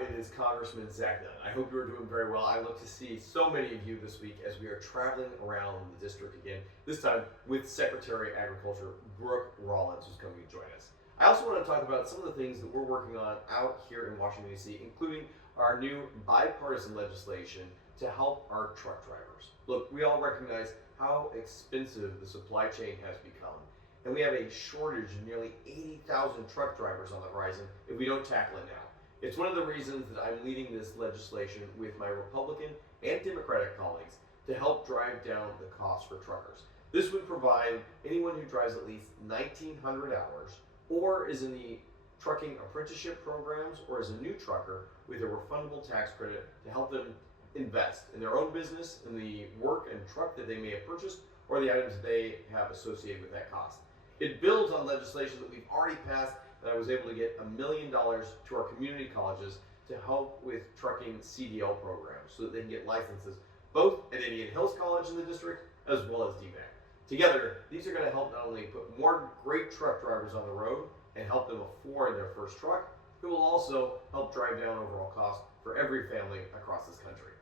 it is Congressman Zach Nunn. I hope you are doing very well. I look to see so many of you this week as we are traveling around the district again, this time with Secretary of Agriculture Brooke Rollins, who's coming to join us. I also want to talk about some of the things that we're working on out here in Washington, D.C., including our new bipartisan legislation to help our truck drivers. Look, we all recognize how expensive the supply chain has become, and we have a shortage of nearly 80,000 truck drivers on the horizon if we don't tackle it now. It's one of the reasons that I'm leading this legislation with my Republican and Democratic colleagues to help drive down the cost for truckers. This would provide anyone who drives at least 1,900 hours or is in the trucking apprenticeship programs or is a new trucker with a refundable tax credit to help them invest in their own business, in the work and truck that they may have purchased, or the items that they have associated with that cost. It builds on legislation that we've already passed that I was able to get $1 million to our community colleges to help with trucking CDL programs so that they can get licenses both at Indian Hills College in the district as well as DMAC. Together, these are going to help not only put more great truck drivers on the road and help them afford their first truck, it will also help drive down overall costs for every family across this country.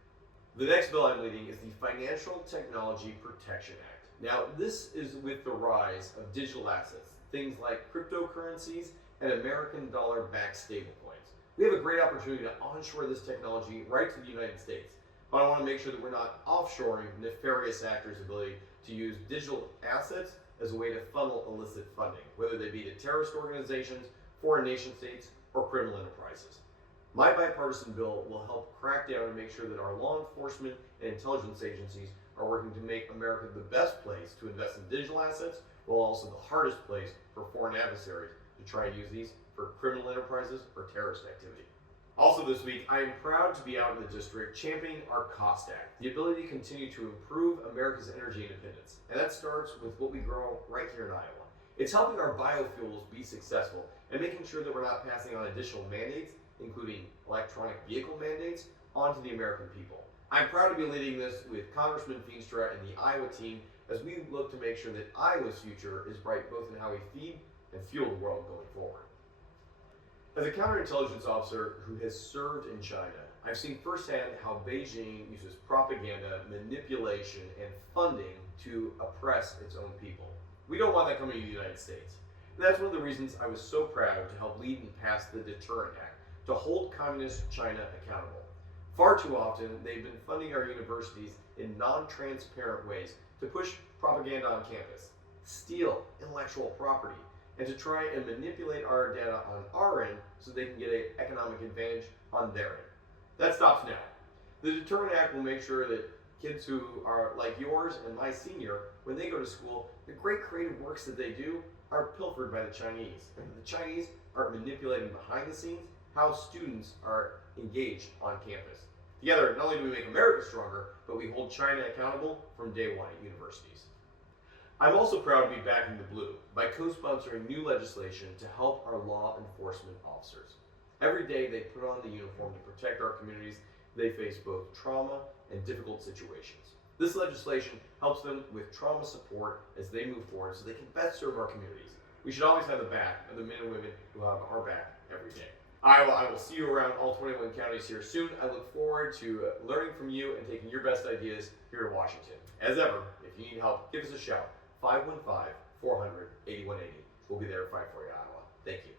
The next bill I'm leading is the Financial Technology Protection Act. Now, this is with the rise of digital assets, things like cryptocurrencies and American dollar-backed stablecoins. We have a great opportunity to onshore this technology right to the United States, but I want to make sure that we're not offshoring nefarious actors' ability to use digital assets as a way to funnel illicit funding, whether they be to terrorist organizations, foreign nation states, or criminal enterprises. My bipartisan bill will help crack down and make sure that our law enforcement and intelligence agencies are working to make America the best place to invest in digital assets, while also the hardest place for foreign adversaries to try and use these for criminal enterprises or terrorist activity. Also this week, I am proud to be out in the district championing our COST Act, the ability to continue to improve America's energy independence. And that starts with what we grow right here in Iowa. It's helping our biofuels be successful and making sure that we're not passing on additional mandates, including electronic vehicle mandates, onto the American people. I'm proud to be leading this with Congressman Feenstra and the Iowa team as we look to make sure that Iowa's future is bright both in how we feed and fuel the world going forward. As a counterintelligence officer who has served in China, I've seen firsthand how Beijing uses propaganda, manipulation, and funding to oppress its own people. We don't want that coming to the United States. And that's one of the reasons I was so proud to help lead and pass the Deterrent Act to hold Communist China accountable. Far too often, they've been funding our universities in non-transparent ways to push propaganda on campus, steal intellectual property, and to try and manipulate our data on our end so they can get an economic advantage on their end. That stops now. The Deterrent Act will make sure that kids who are like yours and my senior, when they go to school, the great creative works that they do are pilfered by the Chinese. And the Chinese are manipulating behind the scenes how students are engaged on campus. Together, not only do we make America stronger, but we hold China accountable from day one at universities. I'm also proud to be back in the blue by co-sponsoring new legislation to help our law enforcement officers. Every day they put on the uniform to protect our communities. They face both trauma and difficult situations. This legislation helps them with trauma support as they move forward so they can best serve our communities. We should always have the back of the men and women who have our back every day. Iowa, I will see you around all 21 counties here soon. I look forward to learning from you and taking your best ideas here in Washington. As ever, if you need help, give us a shout. 515-400-8180. We'll be there to fight for you, Iowa. Thank you.